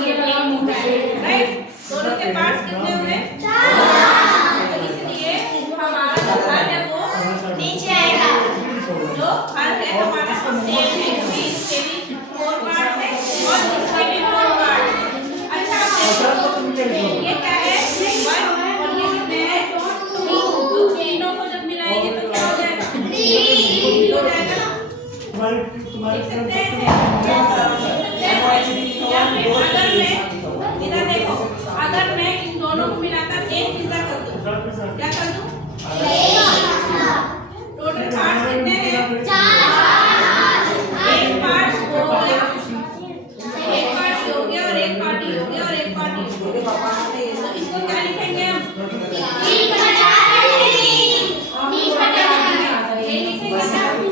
ये एक मोटा है, राइट। दोनों के पार्ट्स कितने हुए? 4। तो इसलिए हमारा जो हर है वो नीचे आएगा। जो हर है हमारा सेम है, क्योंकि इसके भी 4 पार्ट है और इसके भी 4 पार्ट है। अच्छा ये क्या है? 1 और ये कितने हैं? 2। तो तीनों को जब मिलाएंगे तो क्या हो जाएगा? 3 हो जाएगा ना। देख सकते हैं इसे? या फिर अगर मैं इधर देखो, अगर मैं इन दोनों को मिला